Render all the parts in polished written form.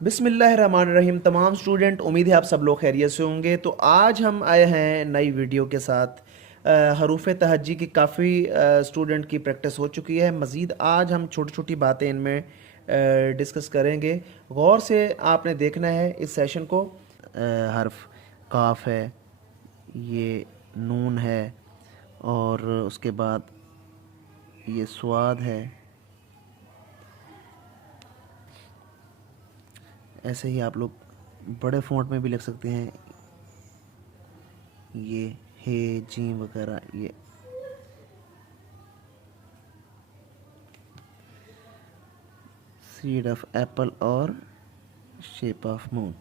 बिस्मिल्लाहिर्रहमानिर्रहीम। तमाम स्टूडेंट, उम्मीद है आप सब लोग खैरियत से होंगे। तो आज हम आए हैं नई वीडियो के साथ। हरूफ तहज्जी की काफ़ी स्टूडेंट की प्रैक्टिस हो चुकी है। मज़ीद आज हम छोटी छोटी बातें इनमें डिस्कस करेंगे। गौर से आपने देखना है इस सेशन को। हर्फ काफ है, ये नून है, और उसके बाद ये स्वाद है। ऐसे ही आप लोग बड़े फ़ॉन्ट में भी लिख सकते हैं, ये हे जी वगैरह। ये सीड ऑफ एप्पल और shape of moon,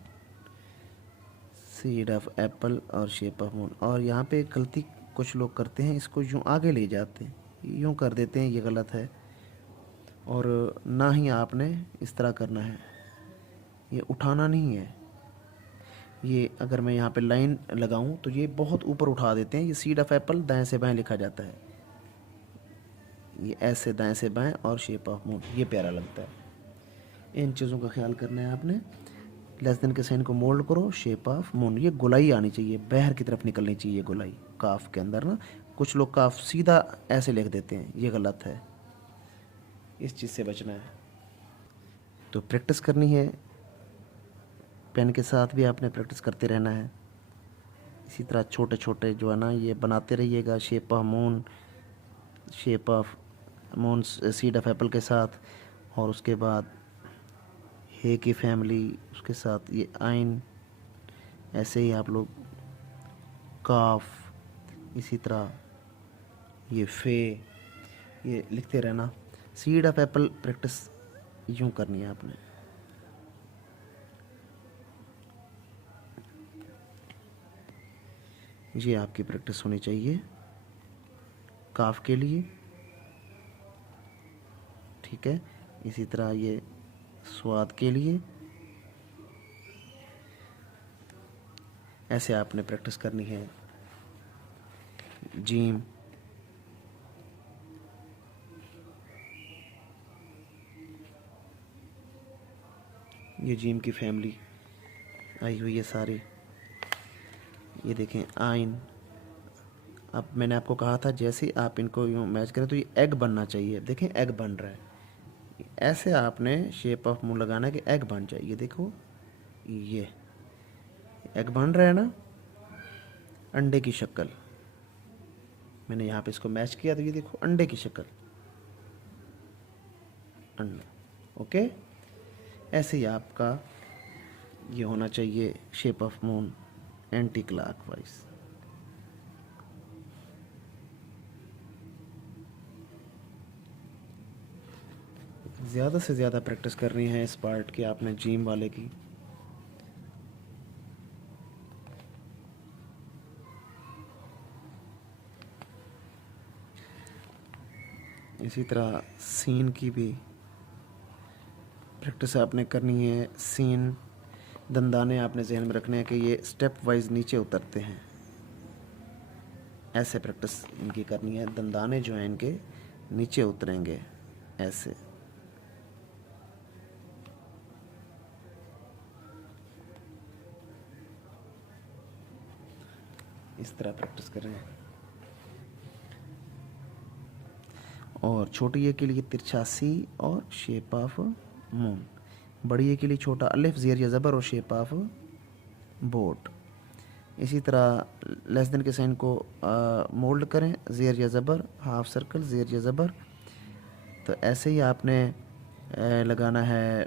seed of Apple और शेप ऑफ मून। और यहाँ पे गलती कुछ लोग करते हैं, इसको यूँ आगे ले जाते हैं, यूँ कर देते हैं, ये गलत है। और ना ही आपने इस तरह करना है, ये उठाना नहीं है। ये अगर मैं यहाँ पे लाइन लगाऊं तो ये बहुत ऊपर उठा देते हैं। ये सीड ऑफ एप्पल दाएं से बाएं लिखा जाता है, ये ऐसे दाएं से बाएं, और शेप ऑफ मून ये प्यारा लगता है। इन चीज़ों का ख्याल करना है आपने। लेस देन के साइन को मोल्ड करो, शेप ऑफ मून। ये गोलाई आनी चाहिए, बाहर की तरफ निकलनी चाहिए गोलाई काफ के अंदर ना। कुछ लोग काफ सीधा ऐसे लिख देते हैं, ये गलत है, इस चीज़ से बचना है। तो प्रैक्टिस करनी है, पेन के साथ भी आपने प्रैक्टिस करते रहना है। इसी तरह छोटे छोटे जो है ना, ये बनाते रहिएगा। Shape of moon, shape of moon seed of Apple के साथ, और उसके बाद हे की फैमिली, उसके साथ ये आइन। ऐसे ही आप लोग काफ, इसी तरह ये फे, ये लिखते रहना। सीड ऑफ एप्पल प्रैक्टिस यूँ करनी है आपने। ये आपकी प्रैक्टिस होनी चाहिए काफ के लिए, ठीक है। इसी तरह ये स्वाद के लिए, ऐसे आपने प्रैक्टिस करनी है। जीम, ये जीम की फैमिली आई हुई है सारी। ये देखें आइन। अब मैंने आपको कहा था जैसे ही आप इनको यूँ मैच करें तो ये एग बनना चाहिए। देखें एग बन रहा है। ऐसे आपने शेप ऑफ मून लगाना है कि एग बन जाए। ये देखो, ये एग बन रहा है ना, अंडे की शक्ल। मैंने यहाँ पे इसको मैच किया तो ये देखो अंडे की शक्ल, अंडा। ओके, ऐसे ही आपका ये होना चाहिए shape of moon anti clockwise. ज़्यादा से ज़्यादा प्रैक्टिस करनी है इस पार्ट की आपने, जीम वाले की। इसी तरह सीन की भी प्रैक्टिस आपने करनी है। सीन, दंदाने आपने जहन में रखने हैं कि ये स्टेप वाइज नीचे उतरते हैं। ऐसे प्रैक्टिस इनकी करनी है, दंदाने जो हैं इनके नीचे उतरेंगे ऐसे। इस तरह प्रैक्टिस कर रहे हैं। और छोटी ए के लिए तिरछा सी और शेप ऑफ मून। बड़ी ए के लिए छोटा अलिफ, ज़ेर या ज़बर और शेप ऑफ बोट। इसी तरह लेस देन के साइन को मोल्ड करें, ज़ेर या ज़बर, हाफ सर्कल, ज़ेर या ज़बर। तो ऐसे ही आपने लगाना है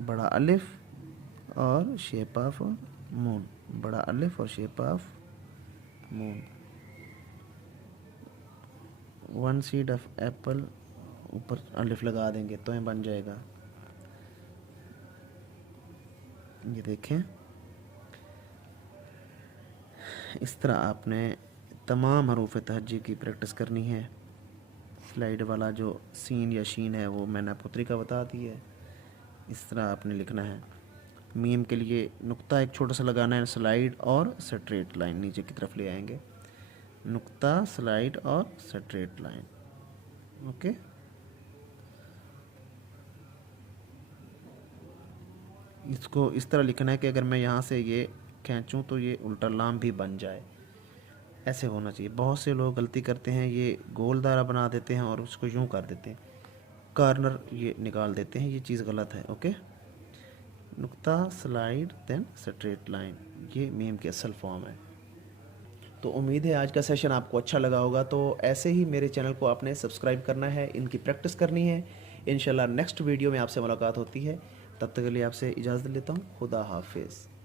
बड़ा अलिफ और शेप ऑफ मून, बड़ा अलिफ और shape of moon. One seed of Apple, ऊपर अलिफ लगा देंगे तो ये बन जाएगा। ये देखें, इस तरह आपने तमाम हरूफ तहज्जी की प्रैक्टिस करनी है। स्लाइड वाला जो सीन या शीन है वो मैंने आपको तरीका बता दिया है, इस तरह आपने लिखना है। मीम के लिए नुक्ता एक छोटा सा लगाना है, स्लाइड और स्ट्रेट लाइन नीचे की तरफ ले आएंगे। नुक्ता, स्लाइड और स्ट्रेट लाइन। ओके। इसको इस तरह लिखना है कि अगर मैं यहाँ से ये खींचूँ तो ये उल्टा लाम भी बन जाए, ऐसे होना चाहिए। बहुत से लोग गलती करते हैं, ये गोल दायरा बना देते हैं और उसको यूं कर देते हैं, कॉर्नर ये निकाल देते हैं, ये चीज़ गलत है। ओके, नुक्ता स्लाइड देन स्ट्रेट लाइन, ये मीम की असल फॉर्म है। तो उम्मीद है आज का सेशन आपको अच्छा लगा होगा। तो ऐसे ही मेरे चैनल को आपने सब्सक्राइब करना है, इनकी प्रैक्टिस करनी है। इंशाल्लाह नेक्स्ट वीडियो में आपसे मुलाकात होती है, तब तक के लिए आपसे इजाज़त लेता हूँ। खुदा हाफिज़।